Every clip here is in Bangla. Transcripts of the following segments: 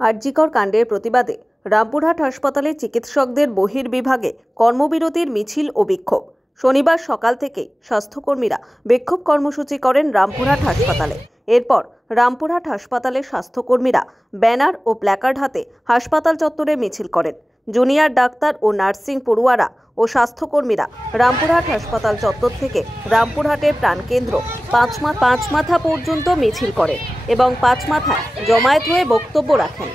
আরজিকর কাণ্ডের প্রতিবাদে রামপুরহাট হাসপাতালে চিকিৎসকদের বহির্বিভাগে কর্মবিরতির মিছিল ও বিক্ষোভ। শনিবার সকাল থেকে স্বাস্থ্যকর্মীরা বিক্ষোভ কর্মসূচি করেন রামপুরহাট হাসপাতালে। এরপর রামপুরহাট হাসপাতালের স্বাস্থ্যকর্মীরা ব্যানার ও প্ল্যাকার্ড হাতে হাসপাতাল চত্বরে মিছিল করেন। জুনিয়র ডাক্তার ও নার্সিং পড়ুয়ারা ও স্বাস্থ্যকর্মীরা রামপুরহাট হাসপাতাল চত্বর থেকে রামপুরহাটের প্রাণকেন্দ্র পাঁচমাথা পর্যন্ত মিছিল করেন এবং পাঁচমাথায় জমায়েত হয়ে বক্তব্য রাখেন।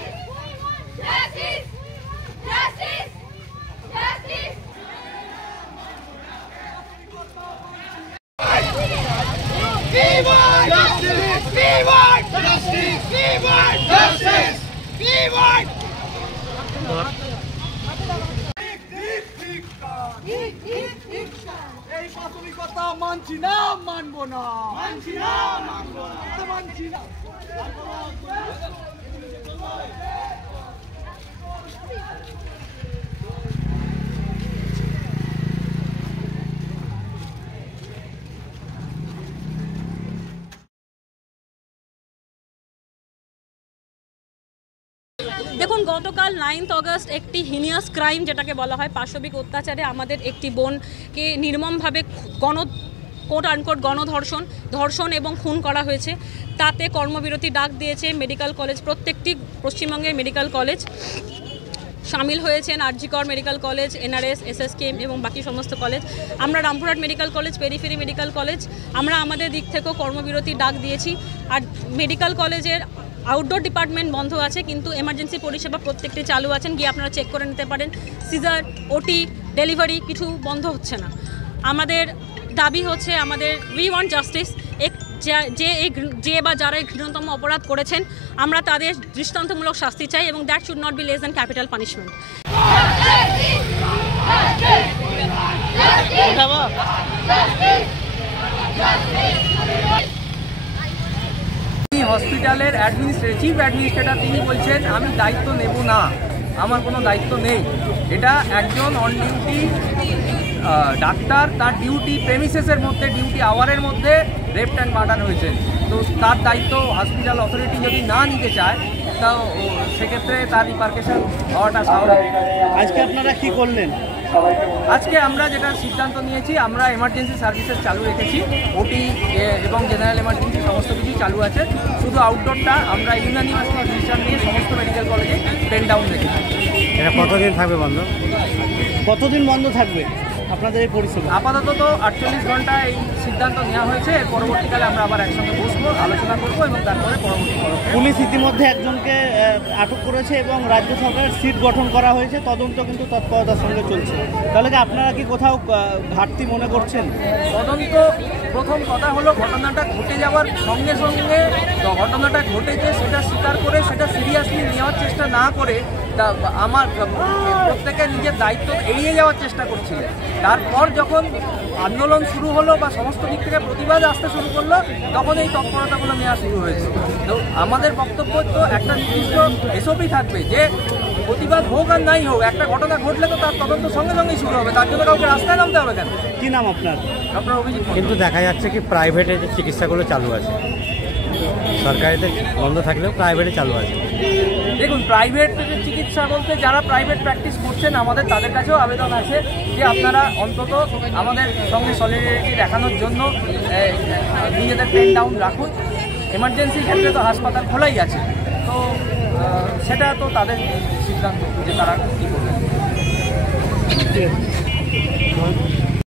এই শাসনিকতা মানছি না, মানবো না, মানছি না, মানবো না, মানছি না। দেখুন, গতকাল 9 অগস্ট একটি হিনিয়াস ক্রাইম যেটাকে বলা হয় পাশবিক অত্যাচারে আমাদের একটি বোনকে নির্মমভাবে কোট আনকোট ধর্ষণ এবং খুন করা হয়েছে। তাতে কর্মবিরতি ডাক দিয়েছে মেডিকেল কলেজ, প্রত্যেকটি পশ্চিমবঙ্গের মেডিকেল কলেজ সামিল হয়েছেন। RG Kar medical college, NRS, SSKM এবং বাকি সমস্ত কলেজ। আমরা Rampurhat medical college, periphery medical college, আমরা আমাদের দিক থেকেও কর্মবিরতি ডাক দিয়েছি। আর মেডিকেল কলেজের আউটডোর ডিপার্টমেন্ট বন্ধ আছে, কিন্তু এমার্জেন্সি পরিষেবা প্রত্যেকটি চালু আছেন, গিয়ে আপনারা চেক করে নিতে পারেন। সিজার, ওটি, ডেলিভারি কিছু বন্ধ হচ্ছে না। আমাদের দাবি হচ্ছে, উই ওয়ান্ট জাস্টিস। যে বা যারা ঘৃণতম অপরাধ করেছেন আমরা তাদের দৃষ্টান্তমূলক শাস্তি চাই এবং that should not be less than capital punishment. হসপিটালের চিফ অ্যাডমিনিস্ট্রেটর তিনি বলছেন আমি দায়িত্ব নেব না, আমার কোনো দায়িত্ব নেই। এটা একজন অন ডিউটি ডাক্তার, তার ডিউটি প্রেমিসেসের মধ্যে, ডিউটি আওয়ারের মধ্যে রেপ অ্যান্ড মার্ডার হয়েছে। তো তার দায়িত্ব হসপিটাল অথরিটি যদি না নিতে চায় তা সেক্ষেত্রে তার রিপারকেশন হওয়াটা স্বাভাবিক। আজকে আপনারা কি করলেন? আজকে আমরা যেটা সিদ্ধান্ত নিয়েছি, আমরা এমার্জেন্সি সার্ভিসেস চালু রেখেছি, ওটি এবং জেনারেল এমার্জেন্সি সমস্ত কিছুই চালু আছে। শুধু আউটডোরটা আমরা ইউনানিমাস ডিসিশন নিয়ে সমস্ত মেডিকেল কলেজে পেন ডাউন রেখেছি। এটা কতদিন থাকবে বন্ধ? কতদিন বন্ধ থাকবে আপনাদের এই পরিষেবা? আপাতত তো 48 ঘন্টা এই সিদ্ধান্ত নেওয়া হয়েছে। এর পরবর্তীকালে আমরা আবার একসঙ্গে বসবো, আলোচনা করবো এবং তারপরে পরবর্তী পুলিশ ইতিমধ্যে একজনকে আটক করেছে এবং রাজ্য সরকারের সিট গঠন করা হয়েছে, তদন্ত কিন্তু তৎপরতার সঙ্গে চলছে। তাহলে কি আপনারা কি কোথাও ঘাটতি মনে করছেন? তদন্ত, প্রথম কথা হলো ঘটনাটা ঘটে যাওয়ার সঙ্গে সঙ্গে ঘটনাটা ঘটেছে সেটা স্বীকার করে সেটা সিরিয়াসলি নেওয়ার চেষ্টা না করে আমার প্রত্যেকে নিজের দায়িত্ব এড়িয়ে যাওয়ার চেষ্টা করছিলেন। তারপর যখন আন্দোলন শুরু হলো বা সমস্ত দিক থেকে প্রতিবাদ আসতে শুরু করলো, তখন এই তৎপরতাগুলো নেওয়া শুরু হয়েছে। তো আমাদের বক্তব্য তো একটা নির্দিষ্ট এসবই থাকবে যে প্রতিবাদ হোক আর নাই হোক, একটা ঘটনা ঘটলে তো তার তদন্ত সঙ্গে সঙ্গেই শুরু হবে, তার জন্য কাউকে রাস্তায় নামতে হবে কেন? কি নাম আপনার? আপনার অভিজিৎ। কিন্তু দেখা যাচ্ছে কি প্রাইভেটে যে চিকিৎসাগুলো চালু আছে, সরকারিতে বন্ধ থাকলেও প্রাইভেটে চালু আছে। দেখুন, প্রাইভেট চিকিৎসা বলতে যারা প্রাইভেট প্র্যাকটিস করছেন আমাদের তাদের কাছেও আবেদন আছে যে আপনারা অন্তত আমাদের সঙ্গে সলিডারিটি দেখানোর জন্য নিজেদের পেন ডাউন রাখুন। এমার্জেন্সি ক্ষেত্রে তো হাসপাতাল খোলাই আছে, তো সেটা তো তাদের সিদ্ধান্ত যে তারা কী করবে।